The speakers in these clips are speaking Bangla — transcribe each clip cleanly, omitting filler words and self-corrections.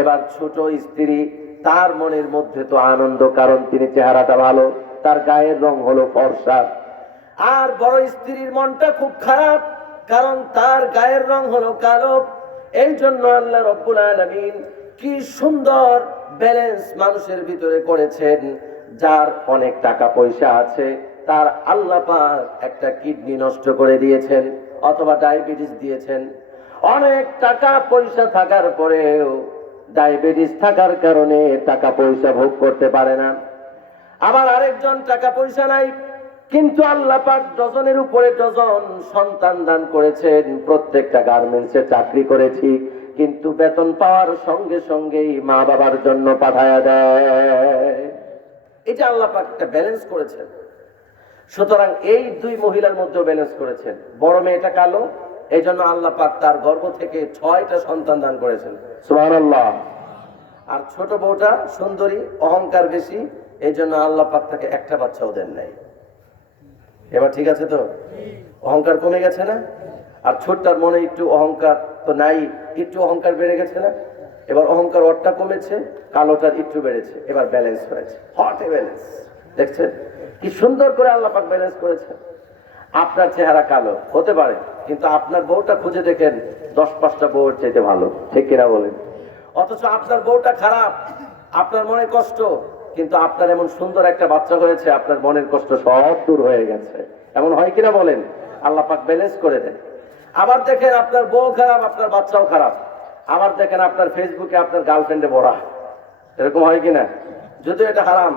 এবার ছোট স্ত্রী, তার মনের মধ্যে তো আনন্দ, কারণ তিনি চেহারাটা ভালো, তার গায়ের রং হলো ফর্সা। আর বড় স্ত্রীর মনটা খুব খারাপ, কারণ তার গায়ের রং হলো কালো। এই জন্য আল্লাহ রাব্বুল আলামিন কি সুন্দর ব্যালেন্স মানুষের ভিতরে করেছেন। যার অনেক টাকা পয়সা আছে, তার আল্লাহ পাক একটা কিডনি নষ্ট করে দিয়েছেন অথবা ডায়াবেটিস দিয়েছেন। অনেক টাকা পয়সা থাকার পরেও ডায়াবেটিস থাকার কারণে টাকা পয়সা ভোগ করতে পারে না। আবার আরেকজন টাকা পয়সা নাই, কিন্তু আল্লাহ পাক ডজনের উপরে ডজন সন্তান দান করেছেন। প্রত্যেকটা গার্মেন্টসে চাকরি করেছি, কিন্তু বেতন পাওয়ার সঙ্গে সঙ্গেই মা বাবার জন্য পাঠায়া দেয়। এটা আল্লাহ পাক একটা ব্যালেন্স করেছেন। সুতরাং এই দুই মহিলার মধ্যে ব্যালেন্স করেছেন। বড় মেয়েটা কালো, এই জন্য আল্লাহ পাক তার গর্ভ থেকে 6টা সন্তান দান করেছেন, সুবহানাল্লাহ। আর ছোট বউটা সুন্দরী, অহংকার বেশি, এই জন্য আল্লাহ পাক তাকে একটা বাচ্চাও দেন নাই। এবার ঠিক আছে তো? অহংকার কমে গেছে না? আর ছোটটার মনে একটু অহংকার তো নাই, একটু অহংকার বেড়ে গেছে না? এবার অহংকার ওরটা কমেছে, কালোটার একটু বেড়েছে, এবার ব্যালেন্স হয়েছে, হট এ ব্যালেন্স। দেখছেন কি সুন্দর করে আল্লাহ পাক ব্যালেন্স করেছেন। আপনার চেহারা কালো হতে পারে, কিন্তু আপনার বউটা খুঁজে দেখেন 10-5টা বউর চাইতে ভালো, ঠিক কিনা বলেন? অথচ আপনার বউটা খারাপ, আপনার মনে কষ্ট, কিন্তু আপনার এমন সুন্দর একটা বাচ্চা হয়েছে, আপনার মনের কষ্ট সব দূর হয়ে গেছে। এমন হয় কিনা বলেন? আল্লাহ পাক ব্যালেন্স করে দেন। আবার দেখেন আপনার বউ খারাপ, আপনার বাচ্চাও খারাপ। আবার দেখেন আপনার ফেসবুকে আপনার গার্লফ্রেন্ডে ভরা, এরকম হয় কিনা? যদিও এটা হারাম,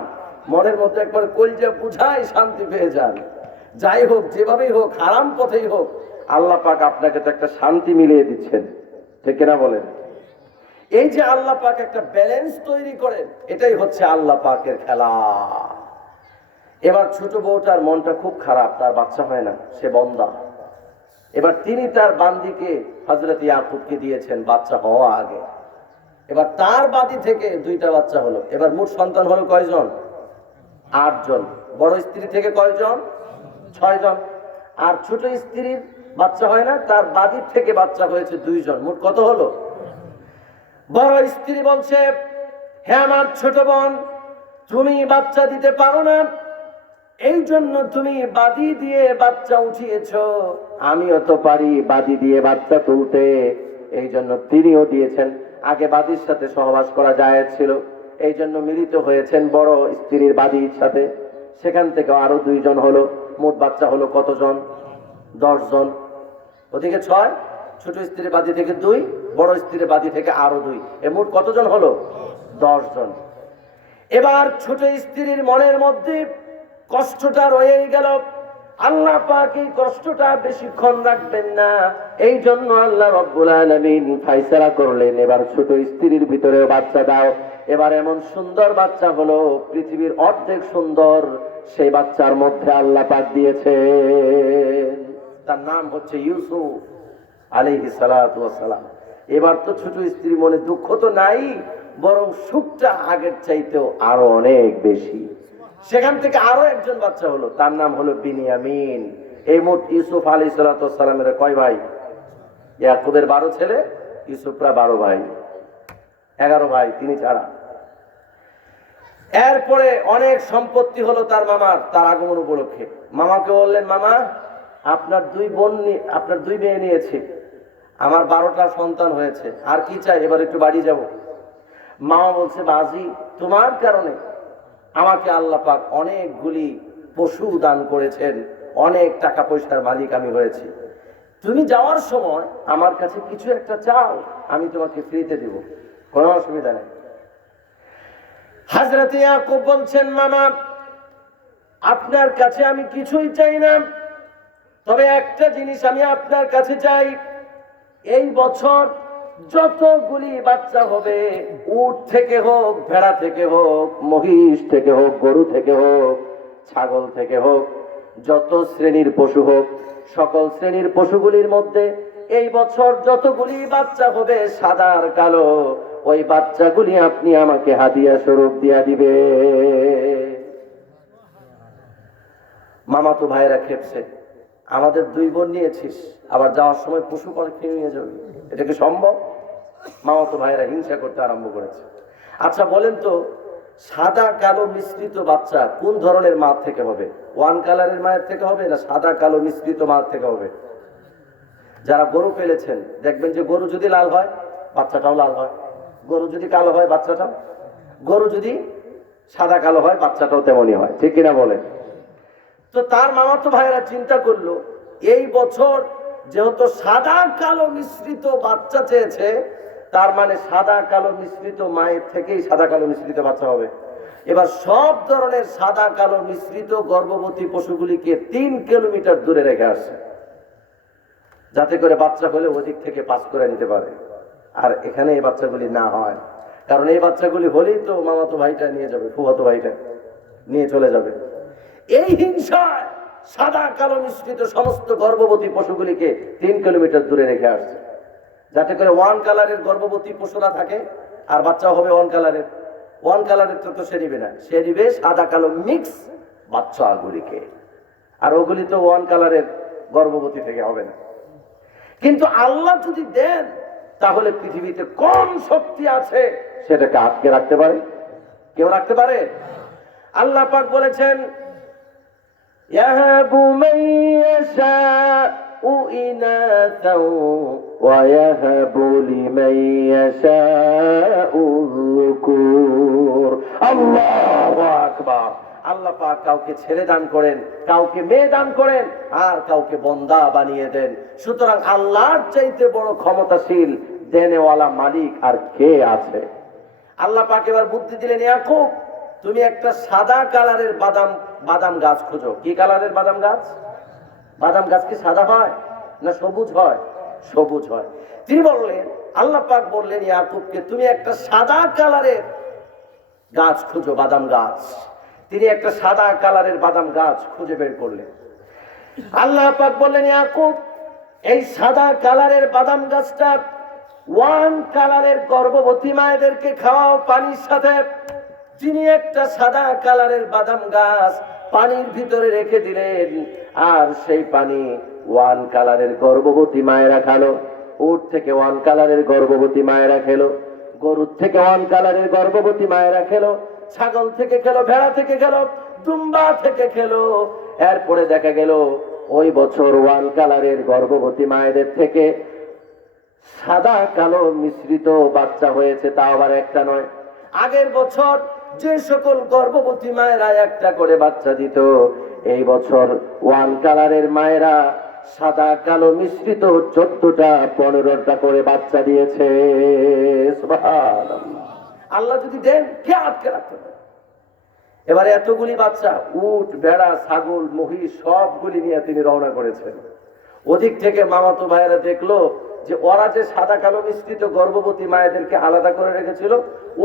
মনের মধ্যে একবার কলজা বুঝাই শান্তি পেয়ে যান। যাই হোক, যেভাবেই হোক, হারাম পথেই হোক, আল্লাহ পাক আপনাকে তো একটা শান্তি মিলিয়ে দিচ্ছেন, ঠিক কিনা বলেন? এই যে আল্লাহ পাক একটা ব্যালেন্স তৈরি করেন, এটাই হচ্ছে আল্লাহ পাকের খেলা। এবার ছোট বউটার মনটা খুব খারাপ, তার বাচ্চা হয় না, সে বন্দা। এবার তিনি তার বান্দিকে হযরত ইয়াকুবকে দিয়েছেন বাচ্চা হওয়া আগে। এবার তার বাদি থেকে 2টা বাচ্চা হলো। এবার মোট সন্তান হলো কয়জন? 8 জন। বড় স্ত্রী থেকে কয়জন? 6 জন। আর ছোট স্ত্রীর বাচ্চা হয় না, তার বাদির থেকে বাচ্চা হয়েছে 2 জন। মোট কত হলো? বড় স্ত্রী বলছে, হে আমার ছোট বোন, তুমি বাচ্চা দিতে পারো না, এই জন্য তুমি বাদি দিয়ে বাচ্চা উঠিয়েছ। আমিও তো পারি বাদি দিয়ে বাচ্চা তুলতে, এই জন্য তিনিও দিয়েছেন। আগে বাদির সাথে সহবাস করা জায়েজ ছিল, এই জন্য মিলিত হয়েছেন বড় স্ত্রীর বাদির সাথে। সেখান থেকে আরো 2 জন হলো। মোট বাচ্চা হলো কতজন? 10 জন। ওদিকে 6, ছোট স্ত্রীর বাদি থেকে 2, বড় স্ত্রীর বাদি থেকে আরো 2, এ মোট কতজন হলো? 10 জন। এবার ছোট স্ত্রীর মনের মধ্যে কষ্টটা রয়েই গেল। আল্লাহ পাক এই কষ্টটা বেশিক্ষণ রাখবেন না, এই জন্য আল্লাহ রাব্বুল আলামিন ফয়সালা করলেন, এবার ছোট স্ত্রীর ভিতরেও বাচ্চা দাও। এবার এমন সুন্দর বাচ্চা হলো, পৃথিবীর অর্ধেক সুন্দর সেই বাচ্চার মধ্যে আল্লাহ পাক দিয়েছে। তার নাম হচ্ছে ইউসুফ আলাইহিস সালাতু ওয়াস সালাম। এবার তো ছোট স্ত্রী মনে দুঃখ তো নাই, বরং সুখটা আগের চাইতেও আরো অনেক বেশি। সেখান থেকে আরো একজন বাচ্চা হলো, তার নাম হলো বিনিয়ামিন। এই মোট ইউসুফ আলাইহিস সালাতু ওয়াস সালামের কয় ভাই? ইয়াকুবের 12 ছেলে, ইউসুফরা 12 ভাই, 11 ভাই তিনি ছাড়া। এরপরে অনেক সম্পত্তি হলো তার মামার, তার আগমন উপলক্ষে। মামাকে বললেন, মামা আপনার 2 মেয়ে নিয়েছি, আমার 12টা সন্তান হয়েছে, আর কি চাই, এবার একটু বাড়ি যাব। মামা বলছে, বাজি তোমার কারণে আমাকে আল্লাহ পাক অনেকগুলি পশু দান করেছেন, অনেক টাকা পয়সার মালিক আমি হয়েছি। তুমি যাওয়ার সময় আমার কাছে কিছু একটা চাও, আমি তোমাকে ফ্রিতে দেব, কোনো অসুবিধা নেই। হযরত ইয়াকুব বলছেন, মামা আপনার কাছে আমি কিছুই চাই না, তবে একটা জিনিস আমি আপনার কাছে চাই, এই বছর যতগুলি বাচ্চা হবে, উট থেকে হোক, ভেড়া থেকে হোক, মহিষ থেকে হোক, গরু থেকে হোক, ছাগল থেকে হোক, যত শ্রেণীর পশু হোক, সকল শ্রেণীর পশুগুলির মধ্যে এই বছর যতগুলি বাচ্চা হবে সাদা আর কালো, ওই বাচ্চাগুলি আপনি আমাকে হাদিয়া স্বরূপ দিয়া দিবে। মামাতো ভাইরা খেপছে, আমাদের 2 বোন নিয়েছিস, আবার যাওয়ার সময় পশু পাখি নিয়ে যাবে, এটা কি সম্ভব? মামাতো ভাইয়েরা হিংসা করতে আরম্ভ করেছে। আচ্ছা বলেন তো, সাদা কালো মিশ্রিত বাচ্চা কোন ধরনের মা থেকে হবে? ওয়ান কালারের মায়ের থেকে হবে না সাদা কালো মিশ্রিত মা থেকে হবে? যারা গরু পেলেছেন দেখবেন যে গরু যদি লাল হয় বাচ্চাটাও লাল হয়, গরু যদি কালো হয় বাচ্চাটাও, গরু যদি সাদা কালো হয় বাচ্চাটাও তেমনই হয়, ঠিক কিনা বলেন? তো তার মামাতো ভাইয়েরা চিন্তা করলো এই বছর যেহেতু সাদা কালো মিশ্রিত বাচ্চা চেয়েছে, তার মানে সাদা কালো মিশ্রিত মায়ের থেকেই সাদা কালো মিশ্রিত বাচ্চা হবে। এবার সব ধরনের সাদা কালো মিশ্রিত গর্ভবতী পশুগুলিকে 3 কিলোমিটার দূরে রেখে আসছে, যাতে করে বাচ্চা হলে ওদিক থেকে পাস করে নিতে পারে। আর এখানে এই বাচ্চাগুলি না হয়, কারণ এই বাচ্চাগুলি হলেই তো মামাতো ভাইটা নিয়ে যাবে, ফুফাতো ভাইটা নিয়ে চলে যাবে। এই হিংসায় সাদা কালো মিশ্রিত সমস্ত গর্ভবতী পশুগুলিকে 3 কিলোমিটার দূরে রেখে আসছে, যাতে করে ওয়ান কালারের গর্ভবতী পশুরা থাকে আর বাচ্চা হবে ওয়ান কালারের। ওয়ান কালারের তো সে নিবে না, সে নিবে সাদা কালো মিক্স বাচ্চাগুলিকে, আর ওগুলি তো ওয়ান কালারের গর্ভবতী থেকে হবে না। কিন্তু আল্লাহ যদি দেন তাহলে পৃথিবীতে কোন শক্তি আছে সেটাকে আটকে রাখতে পারে? কেউ রাখতে পারে? আল্লাহ পাক বলেছেন ইয়াহাবু মান ইয়াশাউ ইনাসাও ওয়া ইয়াহাবু লিমান ইয়াশাউ যুকুর। আল্লাহু আকবার। আল্লাহ পাক কাউকে ছেলে দান করেন, কাউকে মেয়ে দান করেন, আর কাউকে বান্দা বানিয়ে দেন। সুতরাং আল্লাহর চাইতে বড় ক্ষমতাশীল দেনেওয়ালা মালিক আর কে আছে? আল্লাহ পাক এবার বুদ্ধি দিলেন, ইয়াকুব তুমি একটা সাদা কালারের বাদাম গাছ খোঁজো। কি কালারের বাদাম গাছ? বাদাম গাছ কি সাদা হয় না সবুজ হয়? সবুজ হয়। তিনি বললেন, আল্লাহ পাক বললেন ইয়াকুবকে তুমি একটা সাদা কালারের গাছ খুঁজো, বাদাম গাছ। তিনি একটা সাদা কালারের বাদাম গাছ খুঁজে বের করলেন। আল্লাহ পাক বললেন ইয়াকুব এই সাদা কালারের বাদাম গাছটা ওয়ান কালারের গর্ভবতী মায়েদেরকে খাওয়াও পানির সাথে। তিনি একটা সাদা কালারের বাদাম গাছ পানির ভিতরে রেখে দিলেন, আর সেই পানি ওয়ান কালারের গর্ভবতী মায়েরা খেলো। উট থেকে ওয়ান কালারের গর্ভবতী মায়েরা খেলো, গরুর থেকে ওয়ান কালারের গর্ভবতী মায়েরা খেলো, ছাগল থেকে খেলো, ভেড়া থেকে খেলো, দুম্বা থেকে খেলো। এরপরে দেখা গেল ওই বছর ওয়ান কালারের গর্ভবতী মায়েদের থেকে সাদা কালো মিশ্রিত বাচ্চা হয়েছে, তাও আবার একটা নয়। আগের বছর যে সকল গর্ভবতী মায়েরা একটা করে বাচ্চা দিত, এই বছর ওয়ান কালারের মায়েরা সাদা কালো মিশ্রিত 14টা 15টা করে বাচ্চা দিয়েছে। সুবহানাল্লাহ। আল্লাহ যদি দেন কে আটকে রাখতে পারে? এবারে এতগুলি বাচ্চা উট, ভেড়া, ছাগল, মহিষ সবগুলি নিয়ে তিনি রওনা করেছেন। ওদিক থেকে মামাতো ভাইয়েরা দেখলো যে ওরা যে সাদা কালো মিশ্রিত গর্ভবতী মায়েদেরকে আলাদা করে রেখেছিল,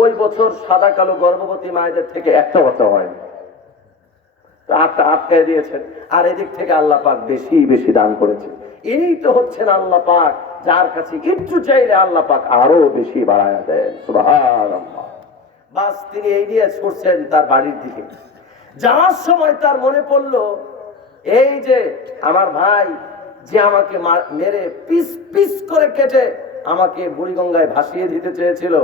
ওই বছর সাদা কালো গর্ভবতী মায়েদের থেকে একটা বাচ্চা হয়নি, আটকায় দিয়েছেন। আর এদিক থেকে আল্লাহ পাক বেশি বেশি দান করেছেন। এই তো হচ্ছেন আল্লাহ পাক, যার কাছে একটু চাইলে আল্লাহ পাক আরো বেশি বাড়ায়া দেন। সুবহানাল্লাহ। বাস তিনি এই নিয়ে ছুটছেন তার বাড়ির দিকে। যাওয়ার সময় তার মনে পড়লো এই যে আমার ভাই যে আমাকে মেরে পিস পিস করে কেটে আমাকে বুড়িগঙ্গায় ভাসিয়ে দিতে চেয়েছিল,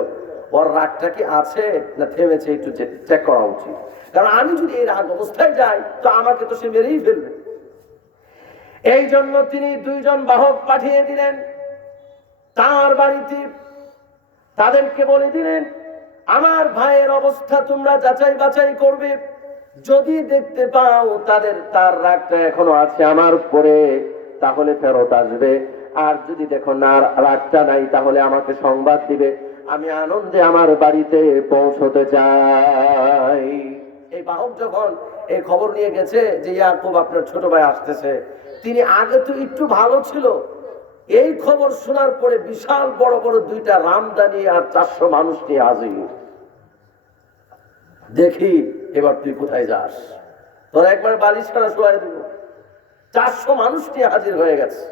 ওর রাগটা কি আছে না থেমেছে একটু চেক করা উচিত। কারণ আমি যদি এই রাগ অবস্থায় যাই তো আমাকে তো সে মেরেই ফেলবে। এই জন্য তিনি 2 জন বাহক পাঠিয়ে দিলেন তার বাড়িতে। তাদেরকে বলে দিলেন আমার ভাইয়ের অবস্থা তোমরা যাচাই বাছাই করবে, যদি দেখতে পাও তার রাগটা এখনো আছে আমার উপরে তাহলে ফেরত আসবে, আর যদি দেখো না রাগটা নাই তাহলে আমাকে সংবাদ দিবে, আমি আনন্দে আমার বাড়িতে পৌঁছতে চাই। এই বাহক যখন এই খবর নিয়ে গেছে যে ইয়াকুব আপনার ছোট ভাই আসতেছে, তিনি আগে তো একটু ভালো ছিল, এই খবর শোনার পরে বিশাল বড় বড় 2টা রামদানি আর 400 মানুষ নিয়ে হাজির। দেখি এবার তুই কোথায় যাস, তোর একবার বালিশ ছাড়া শোয়াই দেব। 400 মানুষ নিয়ে হাজির হয়ে গেছে।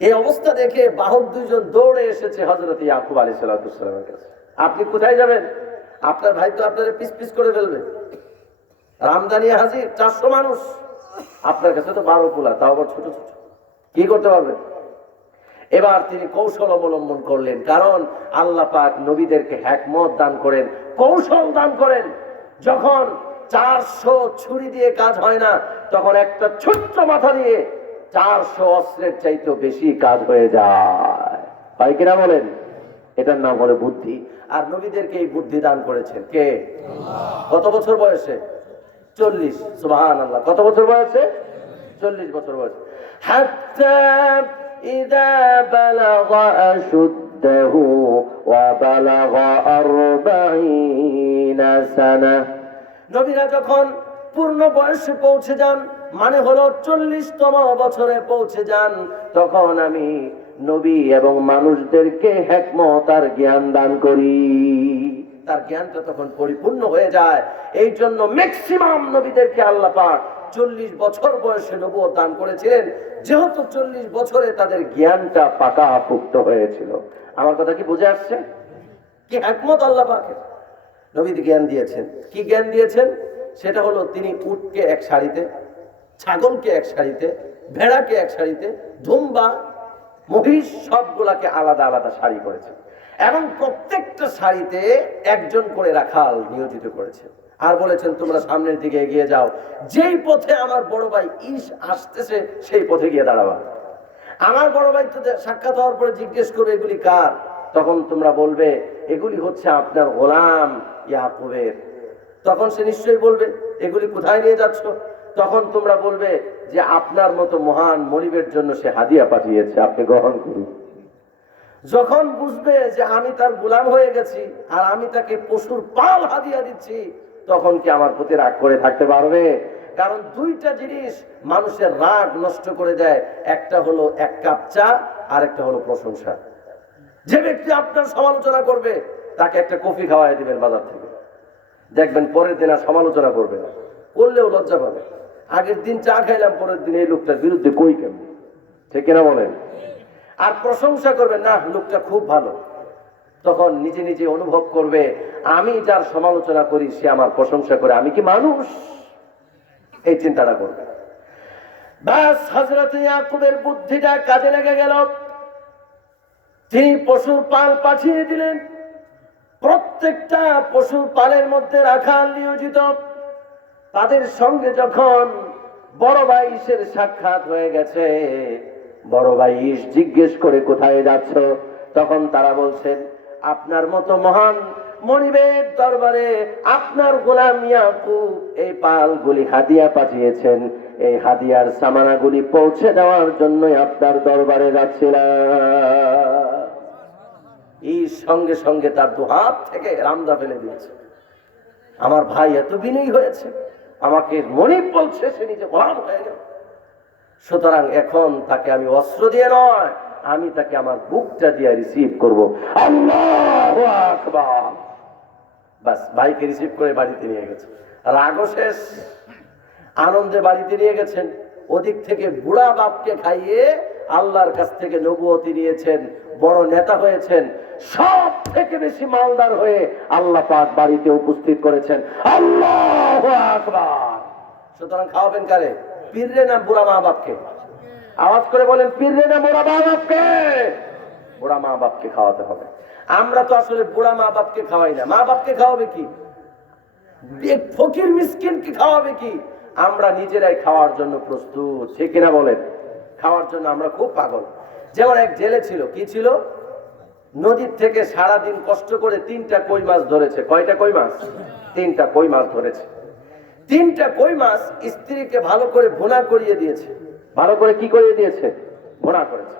এই অবস্থা দেখে বাহক 2 জন দৌড়ে এসেছে হযরত ইয়াকুব আলাইহিস সালামের কাছে। আপনি কোথায় যাবেন? আপনার ভাই তো আপনারে পিস পিস করে ফেলবে। রামদানি হাজির, 400 মানুষ, আপনার কাছে তো 12 পোলা, তাও আবার ছোট ছোট, কি করতে পারবেন? এবার তিনি কৌশল অবলম্বন করলেন, কারণ আল্লাহ পাক নবীদেরকে হিকমত দান করেন, কৌশল দান করেন। যখন 400 ছুরি দিয়ে কাজ হয় না, তখন একটা ছোট্ট মাথা দিয়ে 400 অস্ত্রের চাইতে বেশি কাজ হয়ে যায়। ভাই কিনা বলেন? এটার নাম হলো বুদ্ধি। আর নবীদেরকে এই বুদ্ধি দান করেছেন কে? কত বছর বয়সে? 40। সুবহানাল্লাহ। কত বছর বয়সে? 40 বছর বয়সে। হাত্তা ইযা বালাগা আশুদ্দাহু ওয়া বালাগা 40 সানা। নবীরা যখন পূর্ণ বয়সে পৌঁছে যান, মানে হলো 40তম বছরে পৌঁছে যান, তখন আমি নবী এবং মানুষদেরকে হিকমত আর জ্ঞান দান করি। তার জ্ঞানটা তখন পরিপূর্ণ হয়ে যায়। এই জন্য ম্যাক্সিমাম নবীদেরকে আল্লাহ পাক 40 বছর বয়সে নবুয়ত দান করেছিলেন, যেহেতু 40 বছরে তাদের জ্ঞানটা পাকাপোক্ত হয়েছিল। আমার কথা কি বুঝে আসছে? কি হিকমত আল্লাহ পাকের! নবীকে জ্ঞান দিয়েছেন। কি জ্ঞান দিয়েছেন? সেটা হলো তিনি উটকে এক সারিতে, ছাগলকে এক সারিতে, ভেড়াকে এক সারিতে, দুম্বা, মহিষ সবগুলাকে আলাদা আলাদা সারি করেছেন এবং প্রত্যেকটা সারিতে একজন করে রাখাল নিয়োজিত করেছেন। আর বলেছেন তোমরা সামনের দিকে এগিয়ে যাও, যেই পথে আমার বড় ভাই ঈশ আসতেছে সেই পথে গিয়ে দাঁড়াবা। আমার বড় ভাই তো সাক্ষাৎ হওয়ার পরে জিজ্ঞেস করবে এগুলি কার, তখন তোমরা বলবে এগুলি হচ্ছে আপনার গোলাম ইয়াকুবের। তখন সে নিশ্চয়ই বলবে এগুলি কোথায় নিয়ে যাচ্ছ? তখন তোমরা বলবে যে আপনার মতো মহান মনিবের জন্য সে হাদিয়া পাঠিয়েছে, আপনি গ্রহণ করুন। যখন বুঝবে যে আমি তার গোলাম হয়ে গেছি আর আমি তাকে পশুর পাল হাদিয়া দিচ্ছি, তখন কি আমার প্রতি রাগ করে থাকতে পারবে? কারণ দুইটা জিনিস মানুষের রাগ নষ্ট করে দেয়, একটা হলো এক কাপ চা আর একটা হলো প্রশংসা। যে ব্যক্তি আপনার সমালোচনা করবে তাকে একটা কফি খাওয়াই দিবেন বাজার থেকে, দেখবেন পরের দিন আর সমালোচনা করবে না, করলেও লজ্জা পাবে। আগের দিন চা খাইলাম, পরের দিন এই লোকটার বিরুদ্ধে কই কেমন, ঠিক কিনা বলেন? আর প্রশংসা করবে, না লোকটা খুব ভালো, তখন নিজে নিজে অনুভব করবে আমি যার সমালোচনা করি সে আমার প্রশংসা করে, আমি কি মানুষ? এই চিন্তাটা করবে। বাস হযরত ইয়াকুবের বুদ্ধিটা কাজে লেগে গেল। তিনি পশুর পাল পাঠিয়ে দিলেন। প্রত্যেকটা পশুর পালের মধ্যে রাখাল নিয়োজিত। তাদের সঙ্গে যখন বড় ভাই ঈশের সাক্ষাৎ হয়ে গেছে, বড় ভাই ঈশ জিজ্ঞেস করে কোথায় যাচ্ছ, তখন তারা বলছেন আপনার মতো মহান মনিবের দরবারে আপনার গোলাম ইয়াকুব এই পালগুলি হাদিয়া পাঠিয়েছেন, এই হাদিয়ার সামানাগুলি পৌঁছে দেওয়ার জন্যই আপনার দরবারে যাচ্ছিলাম। ঈশ সঙ্গে সঙ্গে তার দুহাত থেকে রামদা ফেলে দিয়েছে। আমার ভাই এত বিনয়ী হয়েছে, আমাকে মনিব বলছে, সে নিজে গোলাম হয়ে গেল। সুতরাং এখন তাকে আমি অস্ত্র দিয়ে নয়, আমি তাকে আমার বুকটা দিয়ে রিসিভ করবো। আল্লাহু আকবার। বাস ভাইকে রিসিভ করে বাড়িতে নিয়ে গেছে। রাগও শেষ, আনন্দে বাড়িতে নিয়ে গেছেন। ওদিক থেকে বুড়া বাপকে খাইয়ে আল্লাহর কাছ থেকে নবুয়তি নিয়েছেন, বড় নেতা হয়েছেন, সব থেকে বেশি মালদার হয়ে আল্লাহ পাক বাড়িতে উপস্থিত করেছেন। আল্লাহু আকবার। সুতরাং খাওয়াবেন কারে? পীররে না বুড়া মা বাপকে? আওয়াজ করে বলেন, পীররে না বুড়া মা বাপকে? বুড়া মা বাপকে খাওয়াতে হবে। আমরা তো আসলে বুড়া মা বাপকে খাওয়াই না। মা বাপকে খাওয়াবে কি? ফকির মিসকিনকে খাওয়াবে কি? আমরা নিজেরাই খাওয়ার জন্য প্রস্তুত, ঠিক কিনা বলেন? খাওয়ার জন্য আমরা খুব পাগল। যেমন এক জেলে ছিল, কি ছিল? নদীর থেকে সারাদিন কষ্ট করে 3টা কই মাছ ধরেছে। কয়টা কই মাছ? 3টা কই মাছ ধরেছে। 3টা কই মাছ স্ত্রীকে ভালো করে ভুনা করিয়ে দিয়েছে। ভালো করে কি করিয়ে দিয়েছে? ভুনা করেছে।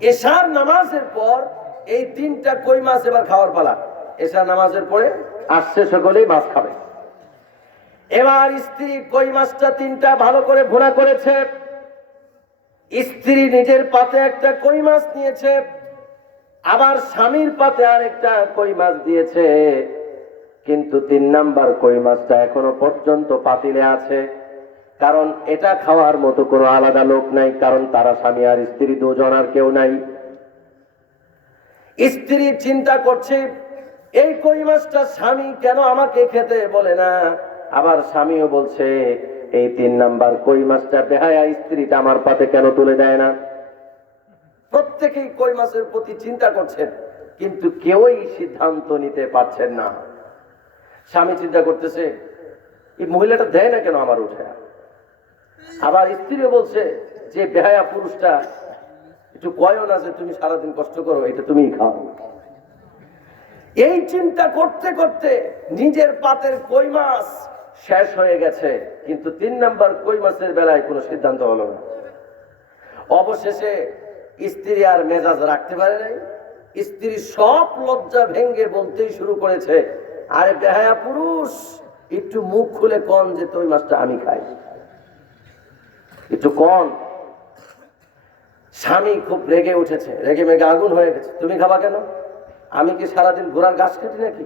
এশার নামাজের পর এই 3টা কই মাছ এবার খাওয়ার পালা। এশার নামাজের পরে আসছে, সকলেই মাছ খাবে। এবার স্ত্রী কই মাছটা 3টা ভালো করে ভুনা করেছে। স্ত্রী নিজের পাতে একটা কই মাছ নিয়েছে, আবার স্বামীর পাতে আরেকটা কই মাছ দিয়েছে, কিন্তু 3 নাম্বার কই মাছটা এখনো পর্যন্ত পাতিলে আছে। কারণ এটা খাওয়ার মতো কোনো আলাদা লোক নাই, কারণ তারা স্বামী আর স্ত্রী দুজন, আর কেউ নাই। স্ত্রী চিন্তা করছে এই কই মাছটা স্বামী কেন আমাকে খেতে বলে না। আবার স্বামীও বলছে এই 3 নাম্বার কই মাছটা বেহায়া স্ত্রীটা আমার পাতে কেন তুলে দেয় না। প্রত্যেকেই কই মাছের প্রতি চিন্তা করছেন, কিন্তু কেউই সিদ্ধান্ত নিতে পারছেন না। স্বামী চিন্তা করতেছে, এই মহিলাটা দেয় না কেন আমার উঠে। আবার স্ত্রীও বলছে যে বেহায়া পুরুষটা একটু কয়ও না যে তুমি সারাদিন কষ্ট করো, এটা তুমিই খাও। এই চিন্তা করতে করতে নিজের পাতের কই মাছ শেষ হয়ে গেছে, কিন্তু 3 নাম্বার কই মাছের বেলায় কোনো সিদ্ধান্ত হলো না। অবশেষে স্ত্রী আর মেজাজ রাখতে পারে নাই। স্ত্রী সব লজ্জা ভেঙ্গে বলতেই শুরু করেছে, আরে বেহায়া পুরুষ, একটু মুখ খুলে কন যে কই মাছটা আমি খাই, একটু কন। স্বামী খুব রেগে উঠেছে, রেগে মেগে আগুন হয়ে গেছে। তুমি খাবা কেন? আমি কি সারাদিন ঘোড়ার ঘাস কাটি নাকি?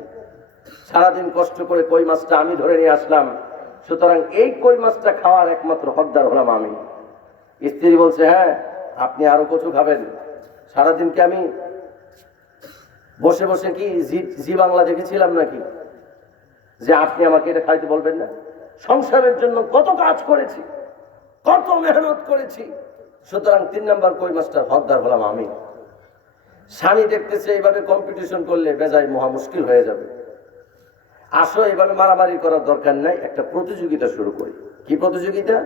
সারাদিন কষ্ট করে কই মাছটা আমি ধরে নিয়ে আসলাম, সুতরাং এই কই মাছটা খাওয়ার একমাত্র হকদার হলাম আমি। স্ত্রী বলছে, হ্যাঁ আপনি আরো কচু খাবেন। সারাদিন কি আমি বসে বসে কি জি বাংলা দেখেছিলাম নাকি যে আপনি আমাকে এটা খাইতে বলবেন না? সংসারের জন্য কত কাজ করেছি, কত মেহনত করেছি, সুতরাং 3 নাম্বার কই মাছটার হকদার হলাম আমি। স্বামী দেখতেছে এইভাবে কম্পিটিশন করলে বেজায় মহা মুশকিল হয়ে যাবে। আসো এইভাবে মারামারি করার দরকার নাই, একটা প্রতিযোগিতা শুরু করি। কি প্রতিযোগিতা?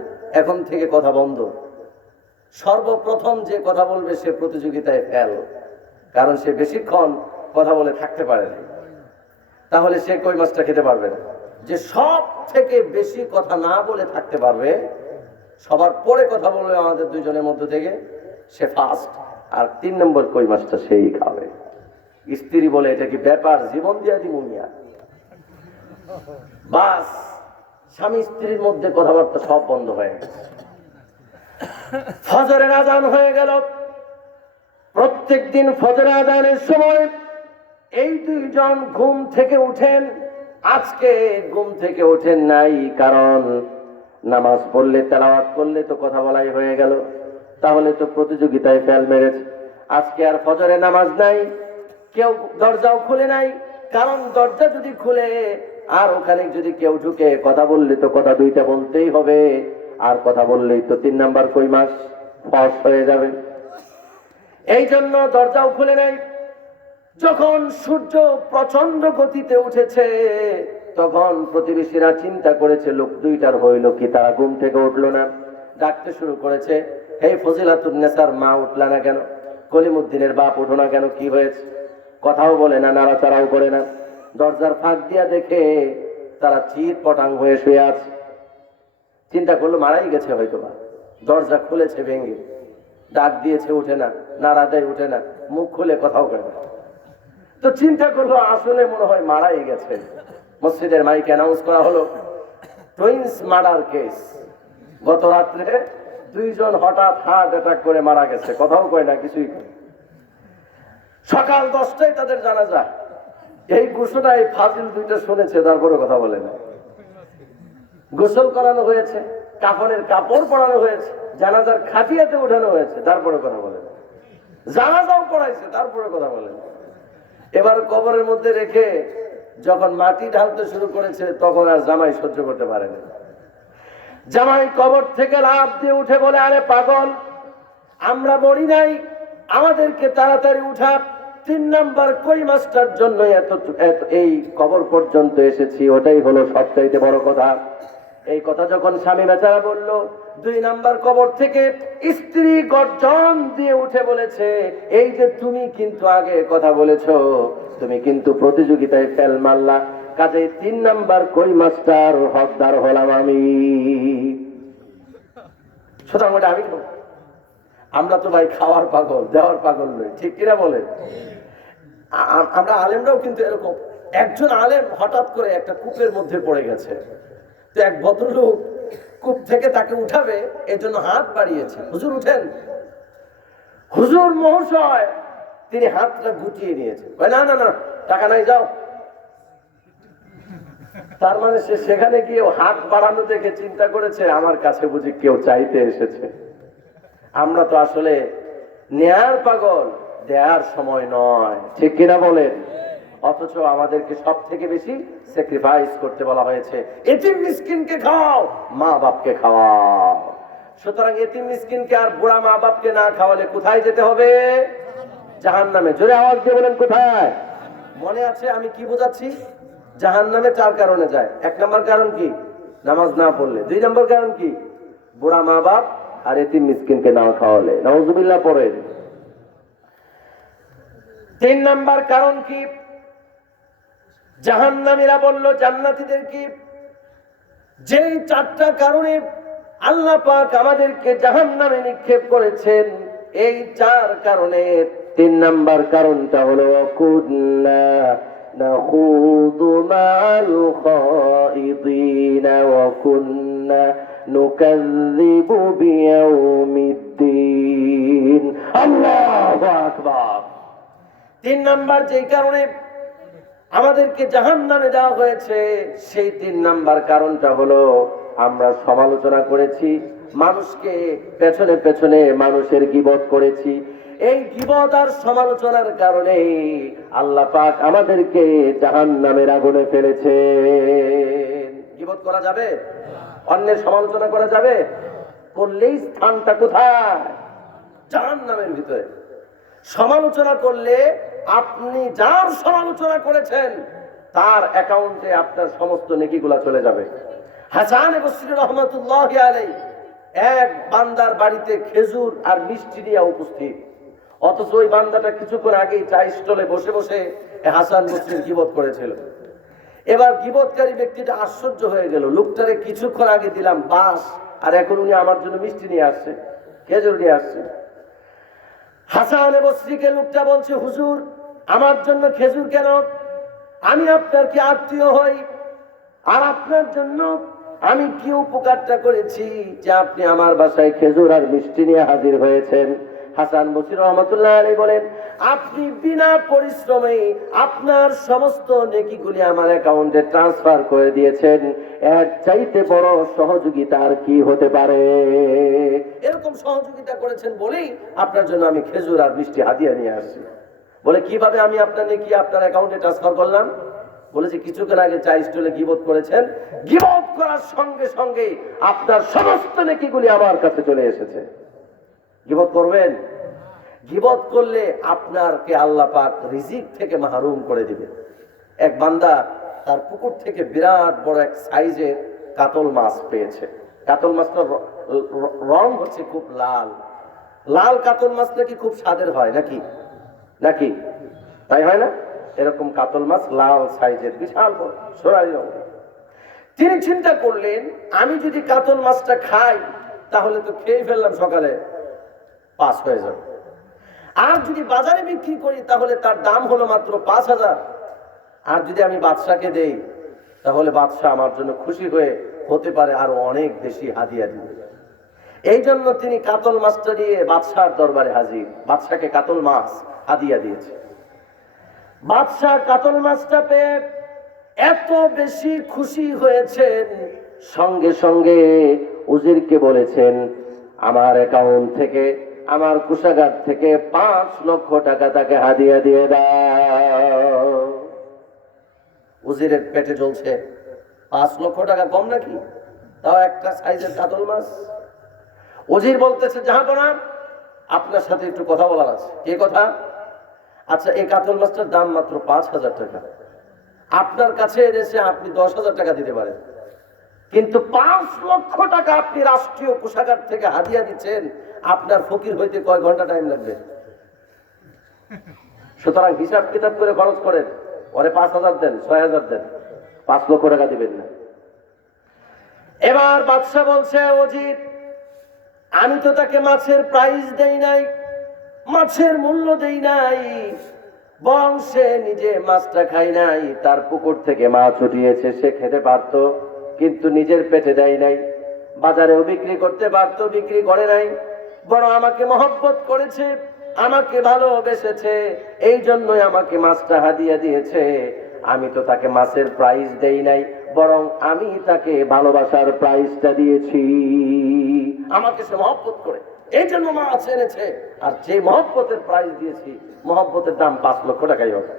এখন থেকে কথা বন্ধ। সর্বপ্রথম যে কথা বলবে সে প্রতিযোগিতায় ফেল, কারণ সে বেশিক্ষণ কথা বলে থাকতে পারে না, তাহলে সে কই মাছটা খেতে পারবে না। যে সব থেকে বেশি কথা না বলে থাকতে পারবে, সবার পরে কথা বলবে আমাদের দুজনের মধ্য থেকে, সে ফার্স্ট, আর 3 নম্বর কই মাছটা সেই খাবে। স্ত্রী বলে, এটা কি ব্যাপার, জীবন দিয়া দিমুনিয়া। বাস, স্বামী স্ত্রীর মধ্যে কথাবার্তা সব বন্ধ হয়ে গেছে। ফজরের আজান হয়ে গেল। প্রত্যেক দিন ফজরের আজানের সময় এই 2 জন ঘুম থেকে উঠেন। আজকে ঘুম থেকে ওঠেন নাই, কারণ নামাজ পড়লে, তেলাওয়াত করলে তো কথা বলাই হয়ে গেল, তাহলে তো প্রতিযোগিতায় ফেল মেরেছে। আজকে আর ফজরে নামাজ নাই, কেউ দরজাও খুলে নাই, কারণ দরজা যদি খুলে আর ওখানে যদি কেউ ঢুকে, কথা বললে তো কথা 2টা বলতেই হবে, আর কথা বললেই তো 3 নাম্বার কই মাছ ফস হয়ে যাবে। এই জন্য দরজাও খুলে নাই। যখন সূর্য প্রচন্ড গতিতে উঠেছে, তখন প্রতিবেশীরা চিন্তা করেছে লোক 2টার হইল কি, তারা ঘুম থেকে উঠলো না। ডাকতে শুরু করেছে, হে ফজিলাতুন নেসার মা, উঠলা না কেন? কলিমুদ্দিনের বাপ, উঠো না কেন, কি হয়েছে? কথাও বলে না, নাড়াচাড়াও করে না। দরজার ফাঁক দিয়া দেখে তারা চিৎ পটাং হয়ে শুয়ে আছে। চিন্তা করলো মারাই গেছে হয়তো বা। দরজা খুলেছে ভেঙে, ডাক দিয়েছে, উঠে না, নাড়া দেয়, উঠে না, মুখ খুলে কথাও করে না। তো চিন্তা করলো আসলে মনে হয় মারাই গেছে। মসজিদের মাইকে অ্যানাউন্স করা হলো, টুইন্স মার্ডার কেস। গত রাত্রে 2 জন হঠাৎ হার্ট অ্যাটাক করে মারা গেছে, কথাও কয় না, কিছুই কয়। সকাল 10টায় তাদের জানাজা। এই ঘোষণা এই ফাজিল 2টা শুনেছে, তারপরে কথা বলে না। গোসল করানো হয়েছে, কাফনের কাপড় পরানো হয়েছে, জানাজার খাটিয়াতে উঠানো হয়েছে, তারপরে কথা বলে না। জানাজাও পড়াইছে, তারপরে কথা বলে না। এবার কবরের মধ্যে রেখে যখন মাটি ঢালতে শুরু করেছে, তখন আর জামাই সহ্য করতে পারেনি। জামাই কবর থেকে লাফ দিয়ে উঠে বলে, আরে পাগল, আমরা মরি নাই, আমাদেরকে তাড়াতাড়ি উঠা। 3 নাম্বার কই মাছটার জন্য এত এই কবর পর্যন্ত এসেছি, ওটাই হলো সবচাইতে বড় কথা। এই কথা যখন স্বামী বেচারা বলল, 2 নাম্বার কবর থেকে স্ত্রী গর্জন দিয়ে উঠে বলেছে, এই যে তুমি কিন্তু আগে কথা বলেছো, তুমি কিন্তু প্রতিযোগিতায় ফেল মারলা, কাজে 3 নাম্বার কই মাছটার হকদার হলাম আমি। সুতরাং ওটা আমি খাবো। আমরা তো ভাই খাওয়ার পাগল, দেওয়ার পাগল নই, ঠিক কিনা বলে? আমরা আলেমরাও কিন্তু এরকম। একজন আলেম হঠাৎ করে একটা কূপের মধ্যে পড়ে গেছে, তো এক ভদ্রলোক কূপ থেকে তাকে উঠাবে এই জন্য হাত বাড়িয়েছে, হুজুর উঠেন। হুজুর মহাশয় তিনি হাতটা গুটিয়ে নিয়েছে, না না না, টাকা নাই, যাও। তার মানে সে সেখানে গিয়ে হাত বাড়ানো দেখে চিন্তা করেছে, আমার কাছে বুঝি কেউ চাইতে এসেছে। আমরা তো আসলে নেয়ার পাগল, দেয়ার সময় নয়, ঠিক কিনা বলেন? অথচ আমাদেরকে সব থেকে বেশি স্যাক্রিফাইস করতে বলা হয়েছে। এতিম মিসকিনকে খাওয়াও, মা বাপকে খাওয়াও। সুতরাং এতিম মিসকিনকে আর বুড়া মা বাপকে না খাওয়ালে কোথায় যেতে হবে? জাহান্নামে। জোরে আওয়াজ দিয়ে বলেন কোথায়? মনে আছে আমি কি বোঝাচ্ছি? জাহান্নামে 4 কারণে যায়। 1 নম্বর কারণ কি? নামাজ না পড়লে। 2 নম্বর কারণ কি? বুড়া মা বাপ আর এতিম মিসকিনকে না খাওয়ালে। নাউজুবিল্লাহ পড়েন। 3 নম্বর কারণ কি? জাহান্নামীরা বলল জান্নাতীদের কি, যেই 4টা কারণে আল্লাহ পাক আমাদেরকে জাহান্নামে নিক্ষেপ করেছেন, এই 4 কারণে 3 নম্বর কারণটা হলো কুন্না নাখুযু মা'আল খায়িদিনা ওয়া কুন্না নুকাযযিবু বিয়াউমিদ্দিন। আল্লাহু আকবার। 3 নম্বর যেই কারণে আমাদেরকে জাহান্নামে দেওয়া হয়েছে, সেই 3 নম্বর কারণটা হলো আমরা সমালোচনা করেছি, মানুষকে পেছনে পেছনে মানুষের গীবত করেছি। এই গীবত আর সমালোচনার কারণে আল্লাহ পাক আমাদেরকে জাহান্নামের আগুনে ফেলেছে। গীবত করা যাবে? অন্যের সমালোচনা করা যাবে? করলেই স্থানটা কোথায়? জাহান্নামের ভিতরে। সমালোচনা করলে আপনি যার সমালোচনা করেছেন তার অ্যাকাউন্টে আপনার সমস্ত নেকিগুলা চলে যাবে। হাসান বসরি রহমাতুল্লাহি আলাইহি এক বান্দার বাড়িতে খেজুর আর মিষ্টি নিয়ে উপস্থিত, অথচ ওই বান্দাটা কিছুক্ষণ আগেই চা স্টলে বসে বসে হাসান বসরির গীবত করেছিল। এবার গীবতকারী ব্যক্তিটা আশ্চর্য হয়ে গেল, লোকটারে কিছুক্ষণ আগে দিলাম বাস, আর এখন উনি আমার জন্য মিষ্টি নিয়ে আসছে, খেজুর নিয়ে আসছে। হাসান বসরিকে লোকটা বলছে, হুজুর আমার জন্য খেজুর কেন? আমি আপনার কি আত্মীয় হই? আর আপনার জন্য আমি কি উপকারটা করেছি যে আপনি আমার বাসায় খেজুর আর মিষ্টি নিয়ে হাজির হয়েছেন? হাসান বসরি রহমাতুল্লাহ আলাইহি বলেন, আপনি বিনা পরিশ্রমে আপনার সমস্ত নেকিগুলি আমার অ্যাকাউন্টে ট্রান্সফার করে দিয়েছেন। এর চাইতে বড় সহযোগিতা আর কি হতে পারে? এরকম সহযোগিতা করেছেন বলেই আপনার জন্য আমি খেজুর আর মিষ্টি হাদিয়া নিয়ে আসছি। বলে কিভাবে আমি আপনার নেকি আপনার অ্যাকাউন্টে ট্রান্সফার করলাম? বলেছে কিছুক্ষণ আগে চা স্টলে গীবত করেছেন, গীবত করার সঙ্গে সঙ্গে আপনার সমস্ত নেকিগুলি আমার কাছে চলে এসেছে। গীবত করবেন? গীবত করলে আপনারকে আল্লাহ পাক রিজিক থেকে মাহরুম করে দিবে। এক বান্দা তার পুকুর থেকে বিরাট বড় এক সাইজের কাতল মাছ পেয়েছে। কাতল মাছটার রং হচ্ছে খুব লাল। লাল কাতল মাছ নাকি খুব স্বাদের হয়, নাকি নাকি তাই হয় না? এরকম কাতল মাছ লাল সাইজের বিশাল বড় সোনালী রঙ। তিনি চিন্তা করলেন, আমি যদি কাতল মাছটা খাই তাহলে তো খেয়ে ফেললাম, সকালে পাস হয়ে যাবে। আর যদি বাজারে বিক্রি করি তাহলে তার দাম হলো মাত্র 5,000। আর যদি আমি বাদশাকে দেই তাহলে বাদশা আমার জন্য খুশি হয়ে হতে পারে আরো অনেক বেশি হাদিয়া দিবে। এই জন্য তিনি কাতল মাছটা নিয়ে বাদশার দরবারে হাজির। বাদশাকে কাতল মাছ হাদিয়া দিয়েছে। বাদশা কাতল মাছটা পেয়ে এত বেশি খুশি হয়েছেন, সঙ্গে সঙ্গে উজিরকে বলেছেন, আমার অ্যাকাউন্ট থেকে, আমার কোষাগার থেকে 5 লক্ষ টাকা তাকে হাদিয়া দিয়ে দাও। উজিরের পেটে জ্বলছে, 5 লক্ষ টাকা কম নাকি? তাও একটা সাইজের কাতল মাছ। উজির বলতেছে, জাহাপনা আপনার সাথে একটু কথা বলার আছে। কে কথা? আচ্ছা, এই কাতল মাছটার দাম মাত্র 5,000 টাকা। আপনার কাছে এসে আপনি 10,000 টাকা দিতে পারেন, কিন্তু 5 লক্ষ টাকা আপনি রাষ্ট্রীয় কোষাগার থেকে হাদিয়া দিচ্ছেন। আপনার ফকির হইতে কয় ঘন্টা টাইম লাগবে? সুতরাং হিসাব কিতাব করে খরচ করেন। পরে 5,000 দেন, 6,000 দেন, 5 লক্ষ টাকা দিবেন না। এবার বাদশা বলছে, অজিত আমি তো তাকে মাছের প্রাইস দেই নাই, মাছের মূল্য দেই নাই, বরং সে নিজে মাছটা খাই নাই। তার পুকুর থেকে মাছ উঠিয়েছে, সে খেতে পারত, কিন্তু নিজের পেটে দেয় নাই। বাজারেও বিক্রি করতে পারত, বিক্রি করে নাই। বরং আমাকে মহব্বত করেছে, আমাকে ভালোবেসেছে, এই জন্যই আমাকে মাছটা হাদিয়া দিয়েছে। আমি তো তাকে মাছের প্রাইস দেই নাই, বরং আমি তাকে ভালোবাসার প্রাইসটা দিয়েছি। আমাকে সে মহব্বত করে এই জন্য মাছ এনেছে, আর যে মহব্বতের প্রাইস দিয়েছি, মহব্বতের দাম 5 লক্ষ টাকাই হবে।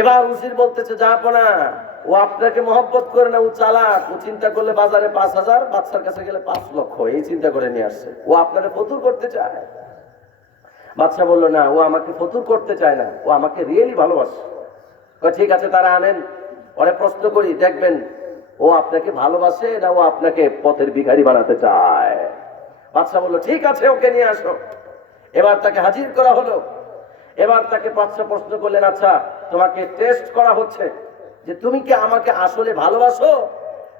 এবার উজির বলতেছে, জাহাপনা ও আপনাকে মহব্বত করে না, ও চালাক, ও চিন্তা করলে বাজারে 5,000, বাচ্চার কাছে গেলে 5 লক্ষ, এই চিন্তা করে নিয়ে আসছে। ও আপনাকে ফতুর করতে চায়। বাচ্চা বললো না, ও আমাকে ফতুর করতে চায় না, ও আমাকে রিয়েলি ভালোবাসে। ঠিক আছে, তারা আনেন, ওরে প্রশ্ন করি, দেখবেন ও আপনাকে ভালোবাসে না ও আপনাকে পথের ভিখারি বানাতে চায়। বাচ্চা বললো ঠিক আছে, ওকে নিয়ে আসো। এবার তাকে হাজির করা হলো। এবার তাকে বাচ্চা প্রশ্ন করলেন, আচ্ছা তোমাকে টেস্ট করা হচ্ছে যে তুমি কি আমাকে আসলে ভালোবাসো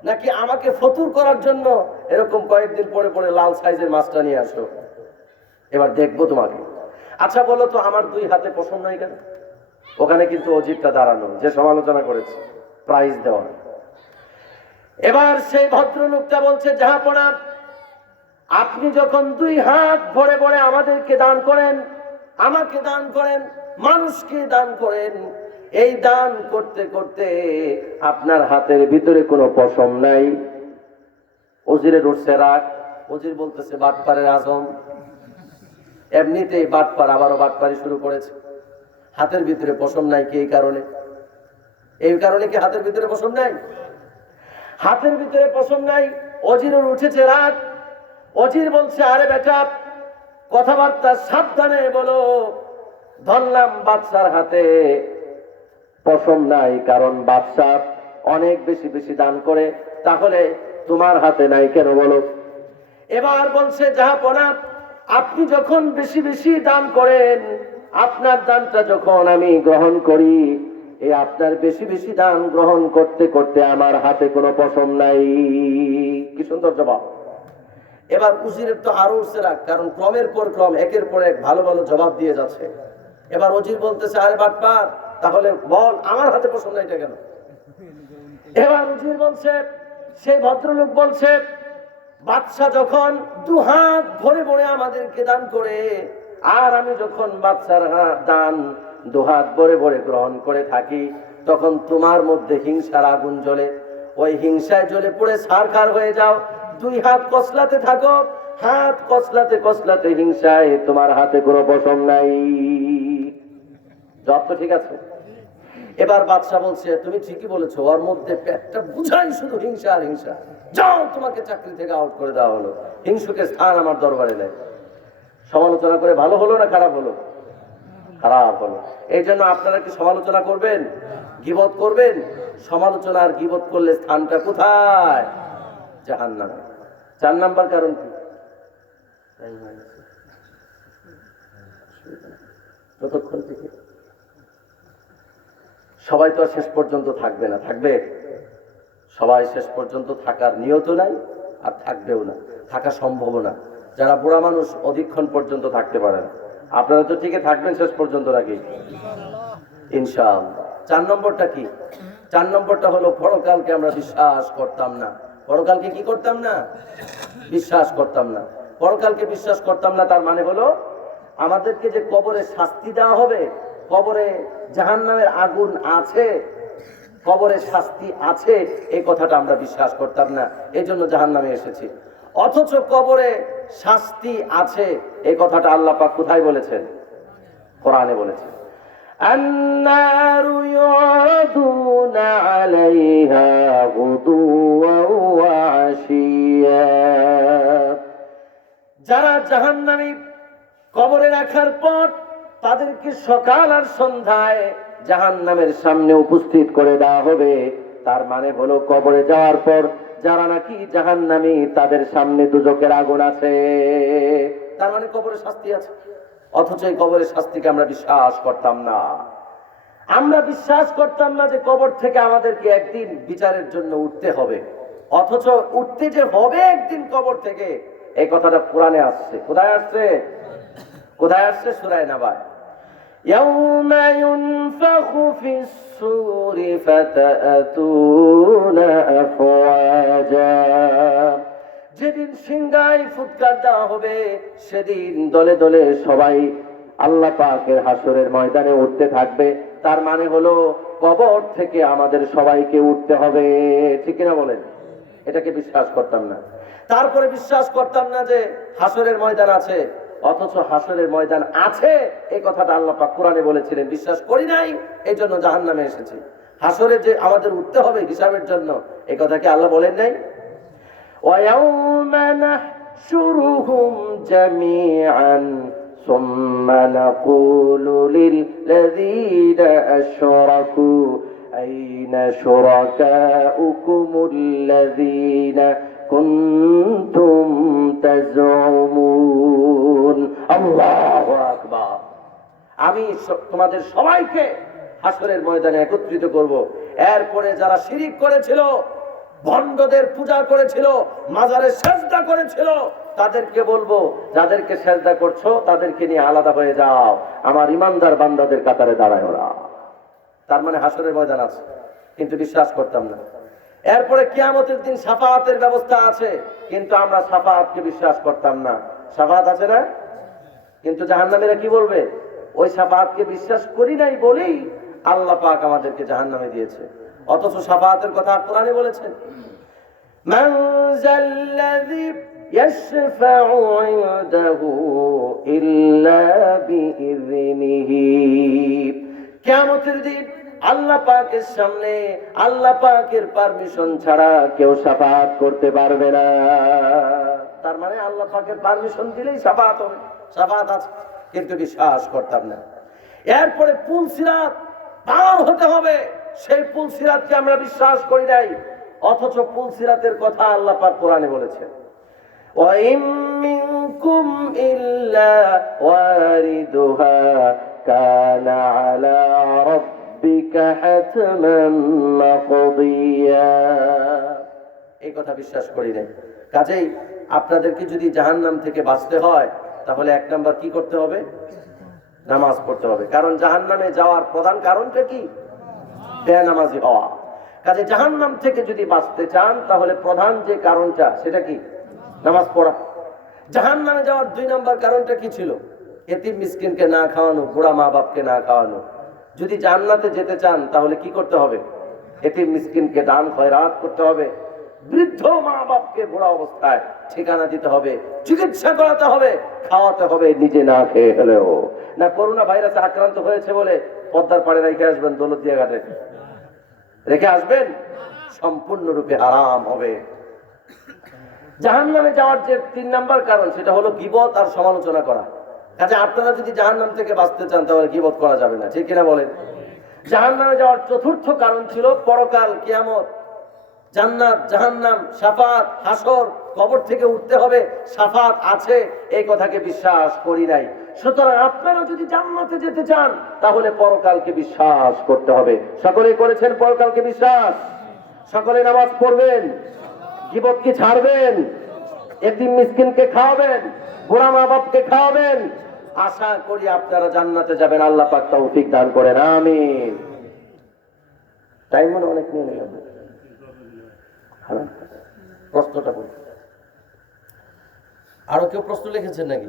নাকি আমাকে ফতুর করার জন্য এরকম কয়েকদিন পরে পরে লাল সাইজের মাছটা নিয়ে আসো, এবার দেখবো তোমাকে। আচ্ছা বলো তো, আমার 2 হাতে পছন্দ নয় কেন? ওখানে কিন্তু অজিতটা দাঁড়ানো, যে সমালোচনা করেছে, প্রাইজ দেওয়া। এবার সেই ভদ্রলোকটা বলছে, জাহাপনা, আপনি যখন 2 হাত ভরে ভরে আমাদেরকে দান করেন, আমাকে দান করেন, মানুষকে দান করেন, এই দান করতে করতে আপনার হাতের ভিতরে কোনো পশম নাই। ওজিরের উঠছে রাগ। ওজির বলতেছে, বাটপারের আজম, এমনিতেই বাটপার, আবারও বাটপারি শুরু করেছে। হাতের ভিতরে পশম নাই কি এই কারণে? এই কারণে কি হাতের ভিতরে পশম নাই? হাতের ভিতরে পশম নাই। অজিরের উঠেছে রাগ। অজির বলছে, আরে বেটা, কথাবার্তা সাবধানে বলো। ধরলাম বাদশার হাতে পশম নাই, কারণ বাদশা অনেক বেশি বেশি দান করে, তাহলে তোমার হাতে নাই কেন বলো? এবার বলছে, জাহাপনা, আপনি যখন বেশি বেশি দান করেন, আপনার দানটা যখন আমি গ্রহণ করি, এই আপনার বেশি বেশি দান গ্রহণ করতে করতে আমার হাতে কোনো পশম নাই। কি সুন্দর জবাব। এবার উজিরের তো আরো উঠছে রাগ, কারণ ক্রমের পর ক্রম, একের পর এক ভালো ভালো জবাব দিয়ে যাচ্ছে। এবার অজির বলতেছে, আরে বাটপার, তাহলে বল আমার হাতে পছন্দ এটা কেন? এবার উজির বলছে, সেই ভদ্রলোক বলছে, বাদশা যখন 2 হাত ভরে ভরে আমাদেরকে দান করে, আর আমি যখন বাদশার দান 2 হাত ভরে ভরে গ্রহণ করে থাকি, তখন তোমার মধ্যে হিংসার আগুন জ্বলে। ওই হিংসায় জ্বলে পড়ে ছারখার হয়ে যাও। 2 হাত কসলাতে থাকো, হাত কসলাতে কসলাতে হিংসায় তোমার হাতে কোনো পশম নাই। জব তো ঠিক আছে। এবার বাদশা বলছে, তুমি ঠিকই বলেছো, ওর মধ্যে পেটটা বুঝাই শুধু হিংসা আর হিংসা। যাও, তোমাকে চাকরি থেকে আউট করে দেওয়া হলো, হিংসুকের স্থান আমার দরবারে নেই। সমালোচনা করে ভালো হলো না খারাপ হলো? খারাপ হলো। এই জন্য আপনারা কি সমালোচনা করবেন, গীবত করবেন? সমালোচনা আর গীবত করলে স্থানটা কোথায়? জাহান্নামে। 4 নাম্বার কারণ কি? ততক্ষণ থেকে সবাই তো আর শেষ পর্যন্ত থাকবে না। থাকবে? সবাই শেষ পর্যন্ত থাকার নিয়ত নাই, আর থাকবেও না, থাকা সম্ভব না। যারা বুড়া মানুষ অধিকক্ষণ পর্যন্ত থাকতে পারে না। আপনারা তো ঠিকই থাকবেন শেষ পর্যন্ত নাকি? ইনশাআল্লাহ। 4 নম্বরটা কি? 4 নম্বরটা হলো, পরকালকে আমরা বিশ্বাস করতাম না। পরকালকে কি করতাম না? বিশ্বাস করতাম না। পরকালকে বিশ্বাস করতাম না, তার মানে হলো আমাদেরকে যে কবরে শাস্তি দেওয়া হবে, কবরে জাহান্নামের আগুন আছে, কবরে শাস্তি আছে, এই কথাটা আমরা বিশ্বাস করতাম না, এই জন্য জাহান্নামে এসেছি। অথচ কবরে শাস্তি আছে, এই কথাটা আল্লাহ পাক কোথায় বলেছেন? কোরআনে বলেছেন, আন্নারু ইউরাদুনা আলাইহা গুদুওয়া ওয়া আশিয়া। যারা জাহান্নামী কবরে রাখার পর তাদেরকে সকাল আর সন্ধ্যায় জাহান্নামের সামনে উপস্থিত করে দেওয়া হবে। তার মানে হলো, কবরে যাওয়ার পর যারা নাকি জাহান্নামী, তাদের সামনে দুজকের আগুন আছে। তার মানে কবরে শাস্তি আছে। অথচ এই কবরের শাস্তিকে আমরা বিশ্বাস করতাম না। আমরা বিশ্বাস করতাম না যে কবর থেকে আমাদেরকে একদিন বিচারের জন্য উঠতে হবে। অথচ উঠতে যে হবে একদিন কবর থেকে, এই কথাটা কোরআনে আসছে। কোথায় আসছে? কোথায় আসছে? সূরা নাবা। ইয়াউমা ইউনফাখু ফিস সূরি ফাতাতুনা আফওয়াজা। যেদিন সিংহায় ফুৎকার দেওয়া হবে, সেদিন দলে দলে সবাই আল্লাহ পাকের হাসরের ময়দানে উঠতে থাকবে। তার মানে হলো, কবর থেকে আমাদের সবাইকে উঠতে হবে। ঠিক কিনা বলেন? এটাকে বিশ্বাস করতাম না। তারপরে বিশ্বাস করতাম না যে হাসরের ময়দান আছে। অথচ হাসরের ময়দান আছে, এই কথাটা আল্লাহ পাক কোরআনে বলেছিলেন, বিশ্বাস করি নাই, এই জন্য জাহান্নামে এসেছি। হাসরে যে আমাদের উঠতে হবে হিসাবের জন্য, এই কথা কি আল্লাহ বলেন নাই? وَيَوْمَ نَحْشُرُهُمْ جَمِيعًا ثُمَّ نَقُولُ لِلَّذِينَ أَشْرَكُوا أَيْنَ شُرَكَاؤُكُمُ الَّذِينَ كُنتُمْ تَزْعُمُونَ আল্লাহু আকবার। আমি তোমাদের সবাইকে হাসরের ময়দানে একত্রিত করব। এরপরে যারা শিরিক করেছিল, ভণ্ডদের পূজা করেছিল, মাজারে সেজদা করেছিল, তাদেরকে বলবো, যাদেরকে সেজদা করছো তাদেরকে নিয়ে আলাদা হয়ে যাও, আমার ইমানদার বান্দাদের কাতারে দাঁড়ায় ওরা। তার মানে হাসরের ময়দান আছে, কিন্তু বিশ্বাস করতাম না। এরপরে কিয়ামতের দিন শাফাআতের ব্যবস্থা আছে, কিন্তু আমরা শাফাআতকে বিশ্বাস করতাম না। শাফাআত আছে না? কিন্তু জাহান্নামীরা কি বলবে? ওই শাফাআতকে বিশ্বাস করি নাই বলেই আল্লাহ পাক আমাদেরকে জাহান্নামে দিয়েছে। অথচ শাফাআতের কথা কোরআনে বলেছেন, মান যাল্লাযী ইয়াশফাউ ইনদাহু ইল্লা বিইযনিহি। কিয়ামতের দিন আল্লাহ পাকের সামনে আল্লাহ পাকের পারমিশন ছাড়া কেউ শাফাআত করতে পারবে না। তার মানে আল্লাহ পাকের পারমিশন দিলেই শাফাআত হবে। শাফাআত আছে, কিন্তু বিশ্বাস করতাম না। এরপরে পুল সিরাত পার হতে হবে, সেই পুল সিরাতকে আমরা বিশ্বাস করি নাই। অথচ পুল সিরাতের কথা আল্লাহ পাক কোরআনে বলেছেন, ওয়া ইম মিনকুম ইল্লা ওয়ারিদুহা কানা আলা রাব্বিকা হাতমান মাকদিয়া। এই কথা বিশ্বাস করি নাই। কাজেই আপনাদেরকে যদি জাহান্নাম থেকে বাঁচতে হয়, তাহলে এক নাম্বার কি করতে হবে? নামাজ পড়তে হবে। কারণ জাহান্নামে যাওয়ার প্রধান কারণটা কি? বেনামাজি হওয়া। কাজে জাহান্নাম থেকে যদি বাঁচতে চান, তাহলে প্রধান যে কারণটা সেটা কি? নামাজ পড়া। জাহান্নামে যাওয়ার 2 নাম্বার কারণটা কি ছিল? এতিম মিসকিনকে না খাওয়ানো, বুড়া মা বাপকে না খাওয়ানো। যদি জান্নাতে যেতে চান, তাহলে কি করতে হবে? এতিম মিসকিনকে দান খয়রাত করতে হবে, বৃদ্ধ মা বাপকে বুড়া অবস্থায় ঠিকানা দিতে হবে, চিকিৎসা করাতে হবে, খাওয়াতে হবে, নিজে না খেয়ে হলেও। না করোনা ভাইরাসে আক্রান্ত হয়েছে বলে পদ্মার পাড়ে রেখে আসবেন, দৌলতদিয়া ঘাটে রেখে আসবেন, সম্পূর্ণরূপে হারাম হবে। জাহান্নামে যাওয়ার যে 3 নাম্বার কারণ, সেটা হলো গীবত আর সমালোচনা করা। কাজে আপনারা যদি জাহান্নাম থেকে বাঁচতে চান, তাহলে গীবত করা যাবে না, ঠিক কিনা বলেন? জাহান্নামে যাওয়ার 4র্থ কারণ ছিল পরকাল, কিয়ামত, জান্নাত, জাহান্নাম, শাফাআত, হাসর, কবর থেকে উঠতে হবে, শাফাআত আছে, এই কথাকে বিশ্বাস করি নাই। সুতরাং আপনারা যদি জান্নাতে যেতে চান, তাহলে পরকালকে বিশ্বাস করতে হবে। সকলে করেছেন পরকালকে বিশ্বাস? সকলে নামাজ পড়বেন, গীবত কি ছাড়বেন, এতিম মিসকিনকে খাওয়াবেন, বুড়া মা বাপকে খাওয়াবেন। আশা করি আপনারা জান্নাতে যাবেন। আল্লাহ পাক তৌফিক দান করেন, আমিন। টাইম মনে অনেক নিয়ে নিলাম। প্রশ্নটা বলুন। আরো কেউ প্রশ্ন লিখেছেন নাকি?